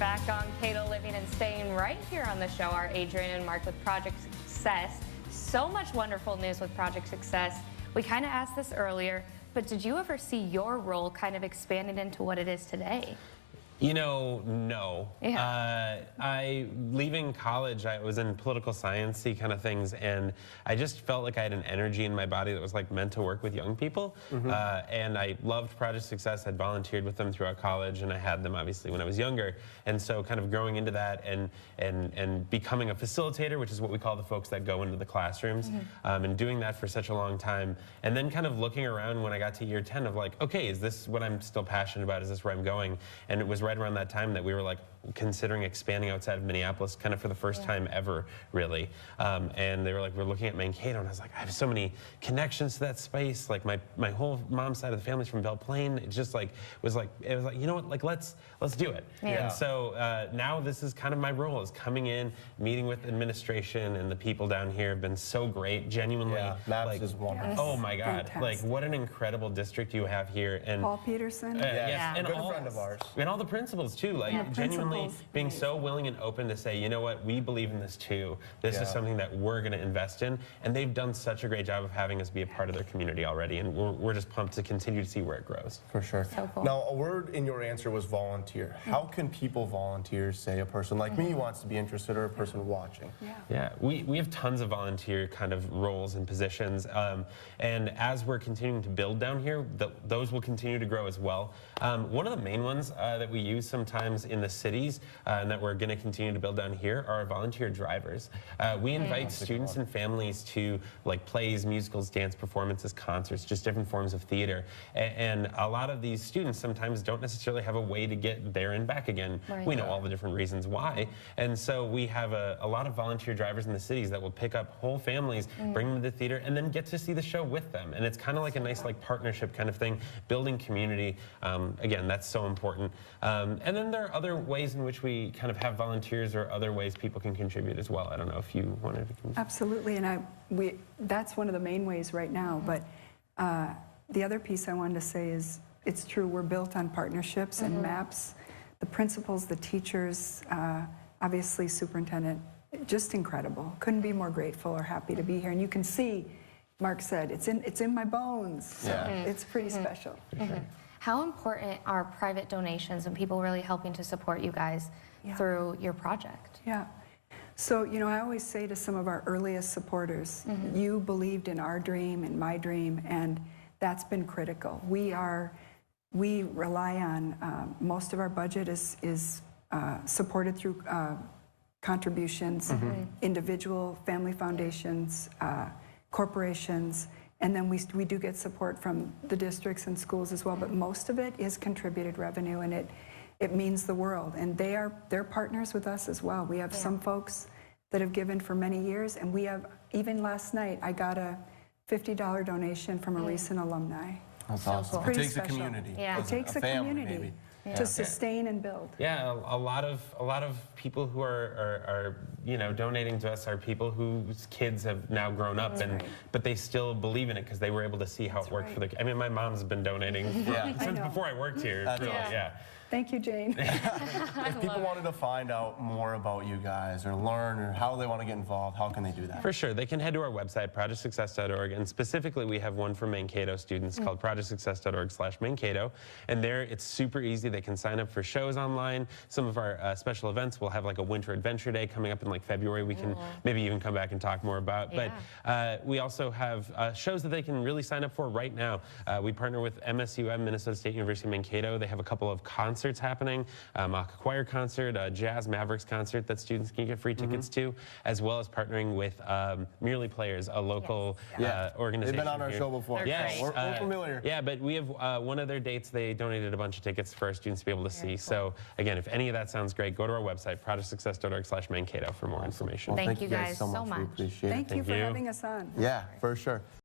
back on Kato Living and Staying right here on the show are Adrian and Mark with Project Success. So much wonderful news with Project Success. We kind of asked this earlier, but did you ever see your role kind of expanded into what it is today? You know, no. Yeah. Leaving college, I was in political science-y kind of things, and I just felt like I had an energy in my body that was like meant to work with young people. And I loved Project Success. I'd volunteered with them throughout college, and I had them obviously when I was younger. And so kind of growing into that and becoming a facilitator, which is what we call the folks that go into the classrooms, and doing that for such a long time. And then kind of looking around when I got to year 10 of like, okay, is this what I'm still passionate about? Is this where I'm going? And it was right around that time that we were like considering expanding outside of Minneapolis kind of for the first time ever, really. And they were like, we're looking at Mankato, and I was like, I have so many connections to that space. Like my whole mom's side of the family's from Belle Plaine. It just like was like, it was like, you know what, like let's do it. Yeah. And so now this is kind of my role, is coming in, meeting with administration, and the people down here have been so great, genuinely. Yeah, Maps like, is wonderful. oh my God, Fantastic. like what an incredible district you have here. And Paul Peterson. yes, and Good all, friend of ours. and all the principals too, like genuinely principals. being so willing and open to say, you know what, we believe in this too. This is something that we're going to invest in, and they've done such a great job of having us be a part of their community already, and we're just pumped to continue to see where it grows. For sure. So cool. Now, a word in your answer was volunteer. How can people volunteer, say a person like me wants to be interested, or a person watching? Yeah, we have tons of volunteer kind of roles and positions, and as we're continuing to build down here, those will continue to grow as well. One of the main ones that we use sometimes in the cities and that we're going to continue to build down here are volunteer drivers. We invite students and families to like plays, musicals, dance performances, concerts, just different forms of theater. And a lot of these students sometimes don't necessarily have a way to get there and back again. Right. We know all the different reasons why. And so we have a lot of volunteer drivers in the cities that will pick up whole families, bring them to the theater, and then get to see the show with them. And it's kind of like a nice like partnership kind of thing, building community. Again, that's so important. And then there are other ways in which we kind of have volunteers, or other ways people can contribute as well. I don't know if you wanted to contribute. Absolutely, and that's one of the main ways right now. But the other piece I wanted to say is, it's true, we're built on partnerships and maps. The principals, the teachers, obviously superintendent, just incredible. Couldn't be more grateful or happy to be here. And you can see, Mark said, it's in my bones. So it's pretty special. How important are private donations and people really helping to support you guys through your project? Yeah. So, you know, I always say to some of our earliest supporters, you believed in our dream and my dream, and that's been critical. We rely on, most of our budget is supported through contributions, individual family foundations, corporations, and then we do get support from the districts and schools as well, but most of it is contributed revenue, and it means the world. And they're partners with us as well. We have some folks that have given for many years, and we have, even last night, I got a $50 donation from a recent alumni. That's So awesome. cool. It Pretty takes a special. community. Yeah. It takes a family, community maybe. to sustain and build. Yeah, a lot of people who are you know, donating to us are people whose kids have now grown up, but they still believe in it because they were able to see how it worked for their. I mean, my mom's been donating since before I worked here. That's really, awesome. yeah. Thank you, Jane. If people wanted to find out more about you guys, or learn, or how they want to get involved, how can they do that? For sure. They can head to our website, projectsuccess.org, and specifically we have one for Mankato students called projectsuccess.org/Mankato, and there it's super easy. They can sign up for shows online. Some of our special events, we'll have like a winter adventure day coming up in like February. We can maybe even come back and talk more about. But we also have shows that they can really sign up for right now. We partner with MSUM, Minnesota State University Mankato. They have a couple of concerts happening, a choir concert, a jazz Mavericks concert that students can get free tickets to, as well as partnering with Merely Players, a local organization. They've been on our show before. Yes, so we're familiar. Yeah, but we have one of their dates. They donated a bunch of tickets for our students to be able to see. Cool. So again, if any of that sounds great, go to our website, projectsuccess.org/Mankato for more information. Thank you guys so We much. appreciate it. Thank you for having us on. Yeah, for sure.